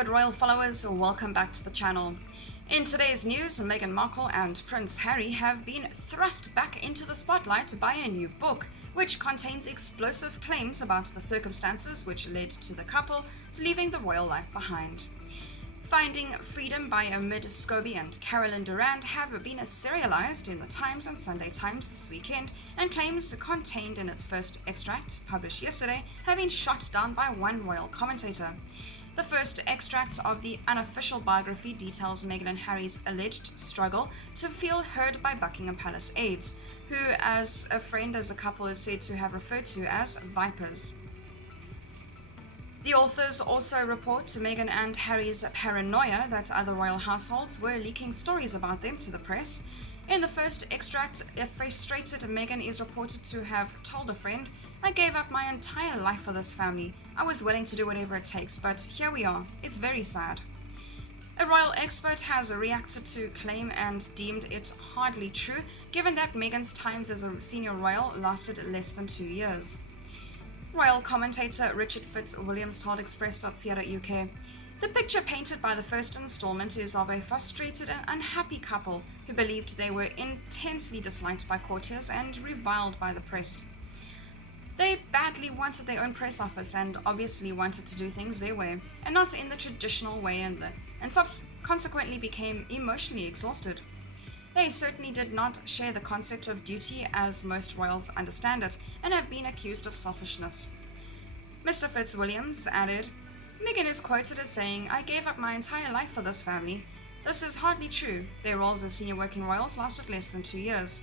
avid royal followers, welcome back to the channel. In today's news, Meghan Markle and Prince Harry have been thrust back into the spotlight by a new book, which contains explosive claims about the circumstances which led to the couple to leaving the royal life behind. Finding Freedom by Omid Scobie and Carolyn Durand have been serialized in the Times and Sunday Times this weekend, and claims contained in its first extract, published yesterday, have been shot down by one royal commentator. The first extract of the unofficial biography details Meghan and Harry's alleged struggle to feel heard by Buckingham Palace aides, who, as a friend as a couple is said to have referred to as vipers. The authors also report to Meghan and Harry's paranoia that other royal households were leaking stories about them to the press. In the first extract, a frustrated Meghan is reported to have told a friend, "I gave up my entire life for this family. I was willing to do whatever it takes, but here we are. It's very sad." A royal expert has reacted to claim and deemed it hardly true, given that Meghan's times as a senior royal lasted less than 2 years. Royal commentator Richard Fitzwilliams told Express.co.uk, "The picture painted by the first installment is of a frustrated and unhappy couple who believed they were intensely disliked by courtiers and reviled by the press. They badly wanted their own press office and obviously wanted to do things their way, and not in the traditional way, and consequently became emotionally exhausted. They certainly did not share the concept of duty as most royals understand it, and have been accused of selfishness." Mr. Fitzwilliams added, "Meghan is quoted as saying, 'I gave up my entire life for this family.' This is hardly true. Their roles as senior working royals lasted less than 2 years."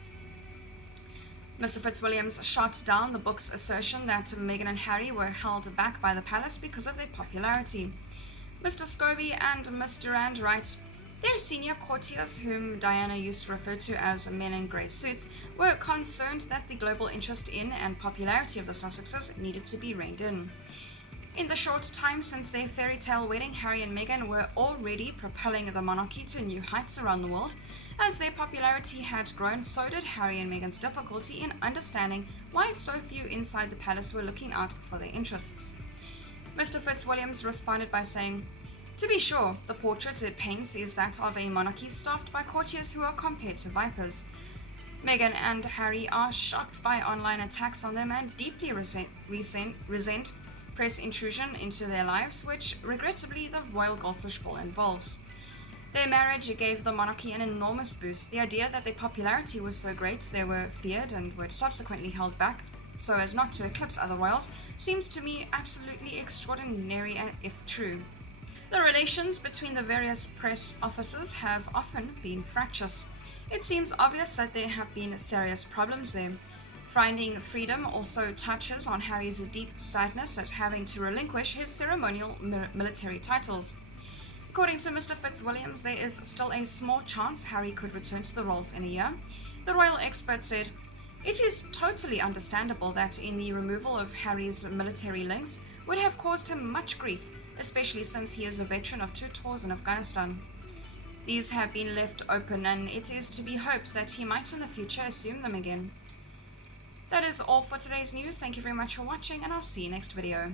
Mr. Fitzwilliams shot down the book's assertion that Meghan and Harry were held back by the palace because of their popularity. Mr. Scobie and Miss Durand write, "Their senior courtiers, whom Diana used to refer to as men in grey suits, were concerned that the global interest in and popularity of the Sussexes needed to be reined in. In the short time since their fairy tale wedding, Harry and Meghan were already propelling the monarchy to new heights around the world. As their popularity had grown, so did Harry and Meghan's difficulty in understanding why so few inside the palace were looking out for their interests." Mr. Fitzwilliams responded by saying, "To be sure, the portrait it paints is that of a monarchy staffed by courtiers who are compared to vipers. Meghan and Harry are shocked by online attacks on them and deeply resent press intrusion into their lives, which, regrettably, the royal goldfish ball involves. Their marriage gave the monarchy an enormous boost. The idea that their popularity was so great they were feared and were subsequently held back so as not to eclipse other royals seems to me absolutely extraordinary, and if true. The relations between the various press officers have often been fractious. It seems obvious that there have been serious problems there. Finding Freedom also touches on Harry's deep sadness at having to relinquish his ceremonial military titles. According to Mr. Fitzwilliams, there is still a small chance Harry could return to the roles in a year. The royal expert said, "It is totally understandable that in the removal of Harry's military links would have caused him much grief, especially since he is a veteran of 2 tours in Afghanistan. These have been left open, and it is to be hoped that he might in the future assume them again." That is all for today's news. Thank you very much for watching, and I'll see you next video.